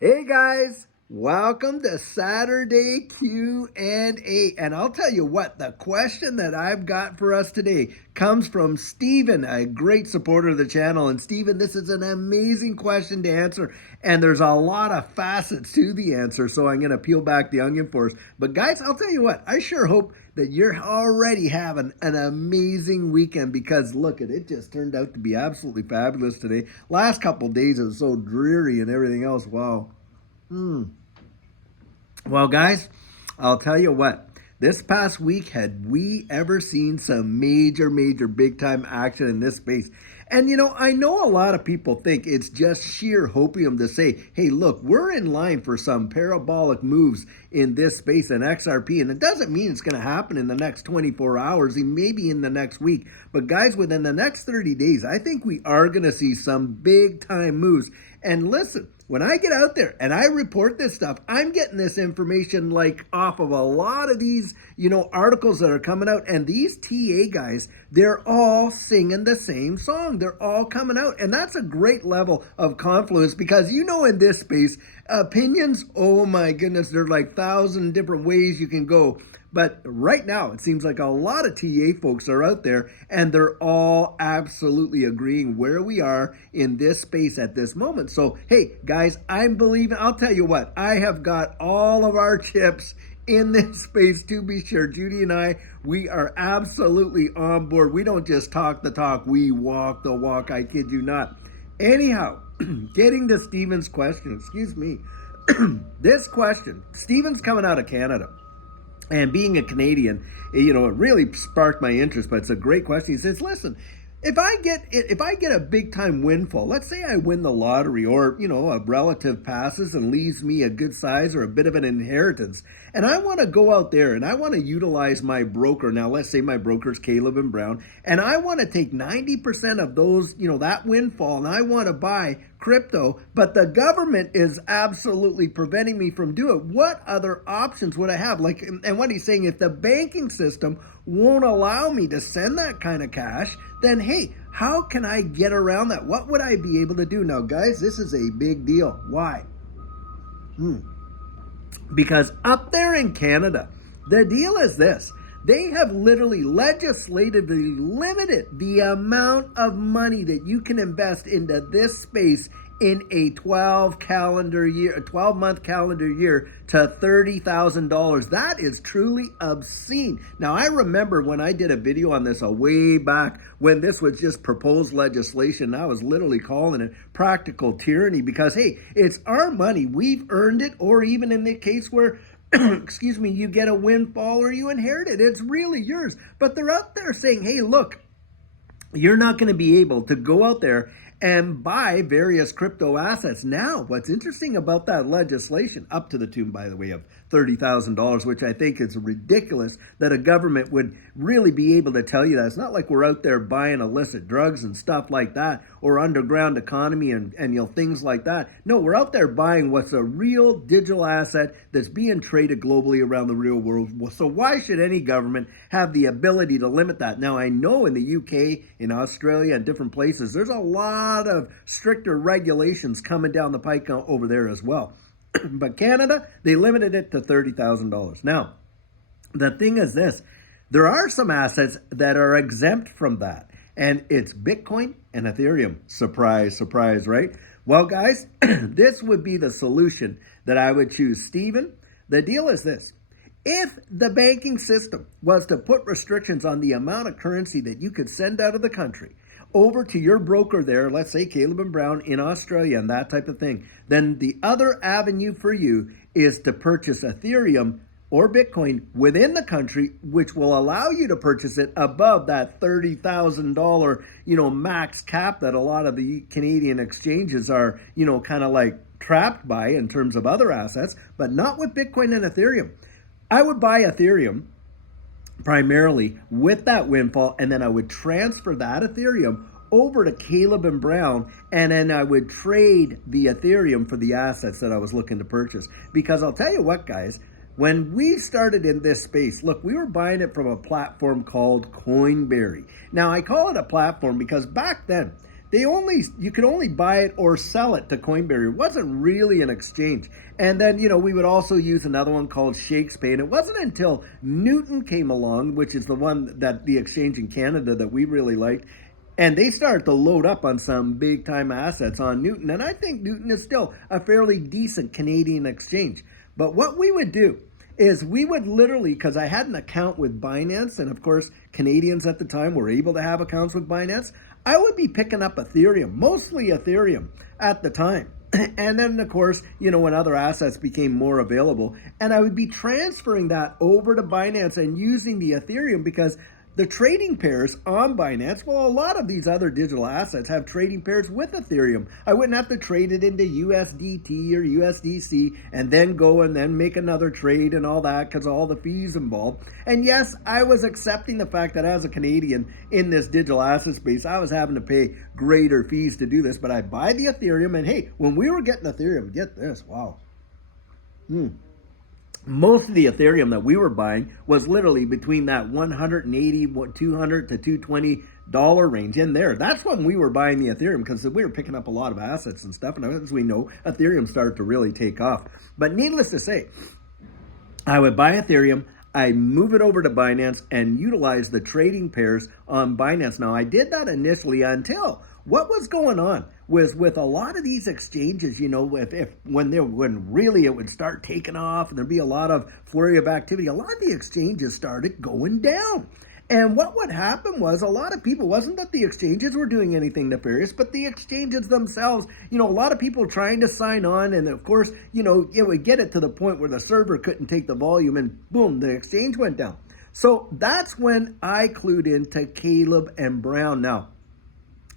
Hey guys, welcome to Saturday Q&A. And I'll tell you what, the question that I've got for us today comes from Steven, a great supporter of the channel. And Steven, this is an amazing question to answer. And there's a lot of facets to the answer, so I'm going to peel back the onion for us. But guys, I'll tell you what, I sure hope that you're already having an amazing weekend, because look, it just turned out to be absolutely fabulous today. Last couple of days it was so dreary and everything else. Wow. Well, guys, I'll tell you what. This past week, had we ever seen some major, big time action in this space? And I know a lot of people think it's just sheer hopium to say, hey, look, we're in line for some parabolic moves in this space in XRP. And it doesn't mean it's going to happen in the next 24 hours, and maybe in the next week. But guys, within the next 30 days, I think we are going to see some big time moves. And listen, when I get out there and I report this stuff, I'm getting this information like off of a lot of these, articles that are coming out. And these TA guys, they're all singing the same song. They're all coming out. And that's a great level of confluence, because in this space, opinions, oh my goodness, there's like 1,000 different ways you can go. But right now, it seems like a lot of TA folks are out there, and they're all absolutely agreeing where we are in this space at this moment. So, hey, guys, I'll tell you what, I have got all of our chips in this space, to be sure. Judy and I, we are absolutely on board. We don't just talk the talk, we walk the walk. I kid you not. Anyhow, getting to Steven's question, excuse me. This question, Steven's coming out of Canada. And being a Canadian, it really sparked my interest. But it's a great question. He says, listen, if I get a big time windfall, let's say I win the lottery, or a relative passes and leaves me a good size or a bit of an inheritance, and I want to go out there and I want to utilize my broker. Now let's say my broker's Caleb and Brown, and I want to take 90% of those, that windfall, and I want to buy crypto, but the government is absolutely preventing me from doing it. What other options would I have? And what he's saying, if the banking system won't allow me to send that kind of cash, then hey, how can I get around that? What would I be able to do? Now, guys, this is a big deal. Why? Because up there in Canada, the deal is this. They have literally legislatively limited the amount of money that you can invest into this space in a 12-month calendar year to $30,000. That is truly obscene. Now, I remember when I did a video on this a way back when this was just proposed legislation. I was literally calling it practical tyranny, because, hey, it's our money. We've earned it, or even in the case where excuse me, you get a windfall or you inherit it, it's really yours. But they're out there saying, hey, look, you're not going to be able to go out there and buy various crypto assets. Now, what's interesting about that legislation, up to the tune, by the way, of $30,000, which I think is ridiculous that a government would really be able to tell you that. It's not like we're out there buying illicit drugs and stuff like that, or underground economy and things like that. No, we're out there buying what's a real digital asset that's being traded globally around the real world. So why should any government have the ability to limit that? Now, I know in the UK, in Australia, and different places, there's a lot of stricter regulations coming down the pike over there as well. But Canada, they limited it to $30,000. Now, the thing is this. There are some assets that are exempt from that, and it's Bitcoin and Ethereum. Surprise, surprise, right? Well, guys, this would be the solution that I would choose. Steven, the deal is this. If the banking system was to put restrictions on the amount of currency that you could send out of the country over to your broker there, let's say Caleb and Brown in Australia and that type of thing, then the other avenue for you is to purchase Ethereum or Bitcoin within the country, which will allow you to purchase it above that $30,000, max cap that a lot of the Canadian exchanges are, kind of like trapped by in terms of other assets, but not with Bitcoin and Ethereum. I would buy Ethereum primarily with that windfall, and then I would transfer that Ethereum over to Caleb and Brown, and then I would trade the Ethereum for the assets that I was looking to purchase. Because I'll tell you what, guys, when we started in this space, look, we were buying it from a platform called Coinberry. Now, I call it a platform because back then, you could only buy it or sell it to Coinberry. It wasn't really an exchange. And then, we would also use another one called Shakespeare. And it wasn't until Newton came along, which is the one that the exchange in Canada that we really liked, and they started to load up on some big time assets on Newton. And I think Newton is still a fairly decent Canadian exchange. But what we would do is we would literally, because I had an account with Binance, and of course Canadians at the time were able to have accounts with Binance, I would be picking up Ethereum, mostly Ethereum at the time. And then, of course, when other assets became more available, and I would be transferring that over to Binance and using the Ethereum because the trading pairs on Binance, well, a lot of these other digital assets have trading pairs with Ethereum. I wouldn't have to trade it into USDT or USDC and then go and then make another trade and all that because of all the fees involved. And yes, I was accepting the fact that as a Canadian in this digital asset space, I was having to pay greater fees to do this, but I buy the Ethereum, and hey, when we were getting Ethereum, get this, wow. Most of the Ethereum that we were buying was literally between that $180, $200 to $220 range in there. That's when we were buying the Ethereum because we were picking up a lot of assets and stuff. And as we know, Ethereum started to really take off. But needless to say, I would buy Ethereum, I move it over to Binance and utilize the trading pairs on Binance. Now, I did that initially until what was going on was with a lot of these exchanges, when really it would start taking off and there'd be a lot of flurry of activity, a lot of the exchanges started going down. And what would happen was a lot of people, wasn't that the exchanges were doing anything nefarious, but the exchanges themselves, a lot of people trying to sign on. And of course, it would get it to the point where the server couldn't take the volume and boom, the exchange went down. So that's when I clued into Caleb and Brown. Now,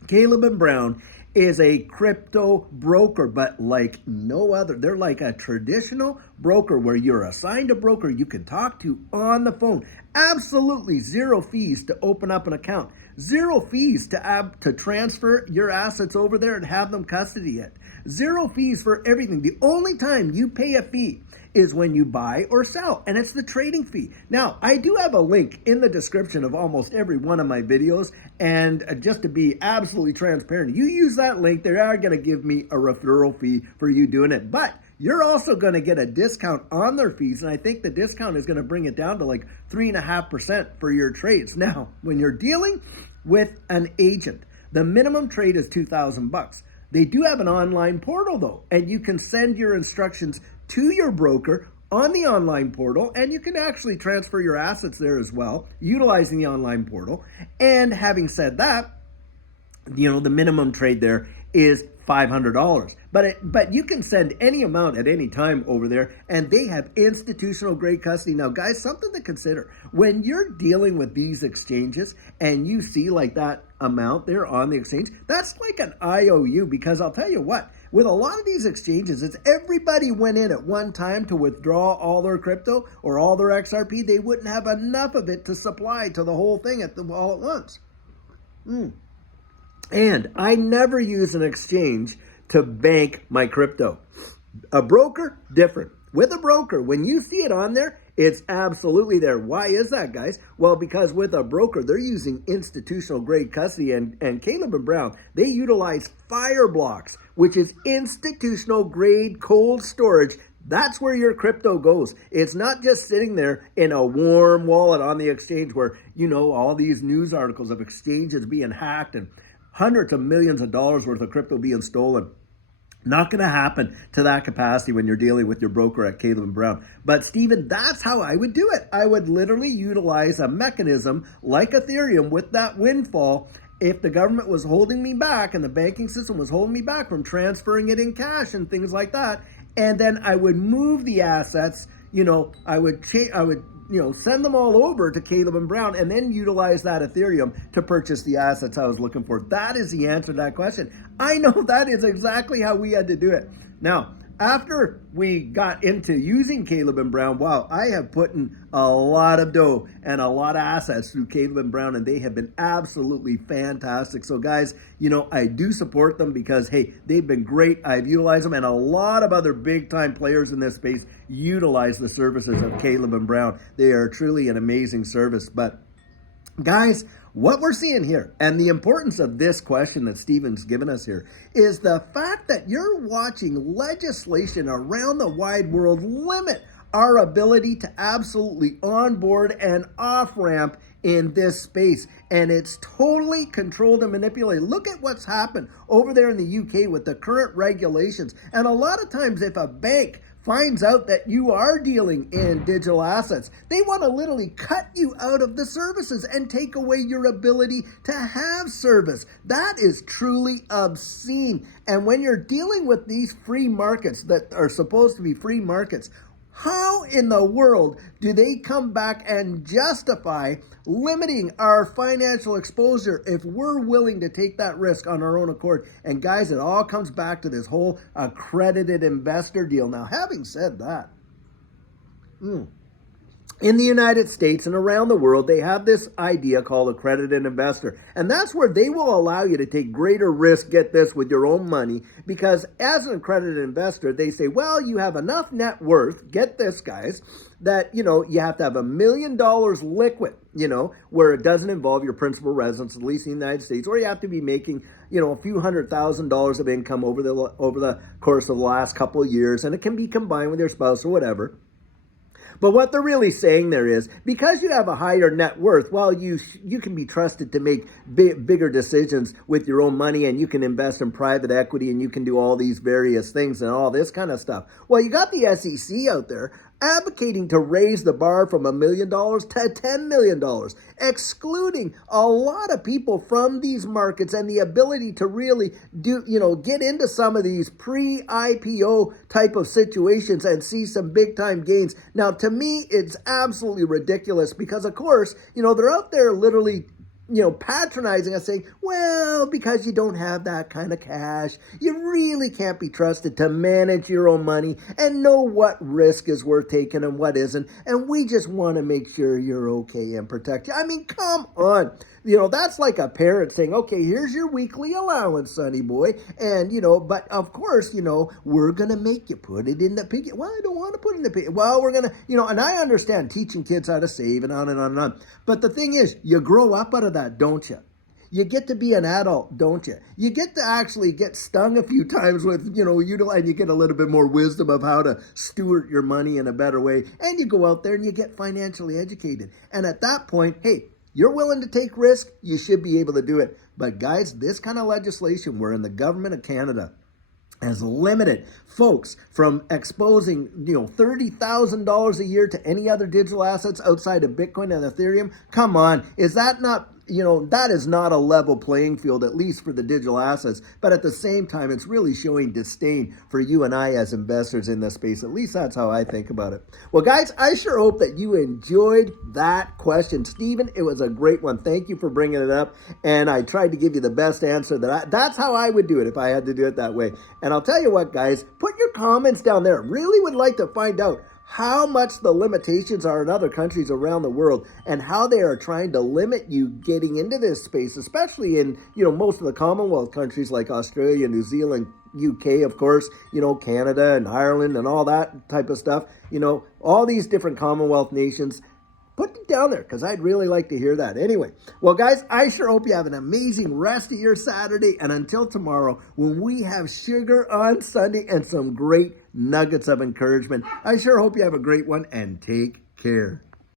Caleb and Brown is a crypto broker, but like no other. They're like a traditional broker where you're assigned a broker you can talk to on the phone. Absolutely zero fees to open up an account. Zero fees to transfer your assets over there and have them custody it. Zero fees for everything. The only time you pay a fee is when you buy or sell, and it's the trading fee. Now, I do have a link in the description of almost every one of my videos, and just to be absolutely transparent, you use that link, they are going to give me a referral fee for you doing it, but you're also going to get a discount on their fees, and I think the discount is going to bring it down to like 3.5% for your trades. Now, when you're dealing with an agent, the minimum trade is $2,000. They do have an online portal though, and you can send your instructions to your broker on the online portal, and you can actually transfer your assets there as well, utilizing the online portal. And having said that, the minimum trade there is $500. But you can send any amount at any time over there, and they have institutional grade custody. Now, guys, something to consider. When you're dealing with these exchanges and you see like that amount there on the exchange, that's like an IOU, because I'll tell you what, with a lot of these exchanges, it's everybody went in at one time to withdraw all their crypto or all their XRP. They wouldn't have enough of it to supply to the whole thing all at once. And I never use an exchange to bank my crypto. A broker, different. With a broker, when you see it on there, it's absolutely there. Why is that, guys? Well, because with a broker, they're using institutional grade custody, and Caleb and Brown, they utilize Fireblocks, which is institutional grade cold storage. That's where your crypto goes. It's not just sitting there in a warm wallet on the exchange where, all these news articles of exchanges being hacked and hundreds of millions of dollars worth of crypto being stolen. Not going to happen to that capacity when you're dealing with your broker at Caleb and Brown. But Stephen, that's how I would do it. I would literally utilize a mechanism like Ethereum with that windfall. If the government was holding me back and the banking system was holding me back from transferring it in cash and things like that, and then I would move the assets, I would send them all over to Caleb and Brown and then utilize that Ethereum to purchase the assets I was looking for. That is the answer to that question. I know that is exactly how we had to do it. Now, after we got into using Caleb and Brown, wow, I have put in a lot of dough and a lot of assets through Caleb and Brown, and they have been absolutely fantastic. So guys, I do support them because, hey, they've been great. I've utilized them, and a lot of other big time players in this space utilize the services of Caleb and Brown. They are truly an amazing service. But Guys, what we're seeing here, and the importance of this question that Stephen's given us here, is the fact that you're watching legislation around the wide world limit our ability to absolutely onboard and off-ramp in this space. And it's totally controlled and manipulated. Look at what's happened over there in the UK with the current regulations. And a lot of times if a bank finds out that you are dealing in digital assets, they want to literally cut you out of the services and take away your ability to have service. That is truly obscene. And when you're dealing with these free markets that are supposed to be free markets, how in the world do they come back and justify limiting our financial exposure if we're willing to take that risk on our own accord? And guys, it all comes back to this whole accredited investor deal. Now, having said that, in the United States and around the world, they have this idea called accredited investor. And that's where they will allow you to take greater risk, get this, with your own money. Because as an accredited investor, they say, well, you have enough net worth, get this, guys, that, you have to have $1 million liquid, where it doesn't involve your principal residence, at least in the United States, or you have to be making, a few $100,000 of income over the course of the last couple of years. And it can be combined with your spouse or whatever. But what they're really saying there is, because you have a higher net worth, well, you can be trusted to make bigger decisions with your own money, and you can invest in private equity, and you can do all these various things and all this kind of stuff. Well, you got the SEC out there advocating to raise the bar from $1 million to $10 million, excluding a lot of people from these markets and the ability to really get into some of these pre-IPO type of situations and see some big time gains. Now, to me, it's absolutely ridiculous because, of course, they're out there literally patronizing us, saying, well, because you don't have that kind of cash, you really can't be trusted to manage your own money and know what risk is worth taking and what isn't. And we just want to make sure you're okay and protect you. I mean, come on. That's like a parent saying, okay, here's your weekly allowance, sonny boy. And, but of course, we're going to make you put it in the piggy. Well, I don't want to put it in the piggy. Well, we're going to, and I understand teaching kids how to save and on and on and on. But the thing is, you grow up out of that, don't you? You get to be an adult, don't you? You get to actually get stung a few times with, and you get a little bit more wisdom of how to steward your money in a better way. And you go out there and you get financially educated. And at that point, hey, you're willing to take risk, you should be able to do it. But guys, this kind of legislation wherein the government of Canada has limited folks from exposing, $30,000 a year to any other digital assets outside of Bitcoin and Ethereum. Come on, is that not, that is not a level playing field, at least for the digital assets. But at the same time, it's really showing disdain for you and I as investors in this space. At least that's how I think about it. Well, guys, I sure hope that you enjoyed that question. Stephen, it was a great one. Thank you for bringing it up. And I tried to give you the best answer that's how I would do it if I had to do it that way. And I'll tell you what, guys, put your comments down there. Really would like to find out how much the limitations are in other countries around the world and how they are trying to limit you getting into this space, especially in, most of the Commonwealth countries like Australia, New Zealand, UK, of course, Canada and Ireland and all that type of stuff, all these different Commonwealth nations. Put it down there because I'd really like to hear that. Anyway, well, guys, I sure hope you have an amazing rest of your Saturday. And until tomorrow, when we have sugar on Sunday and some great nuggets of encouragement, I sure hope you have a great one and take care.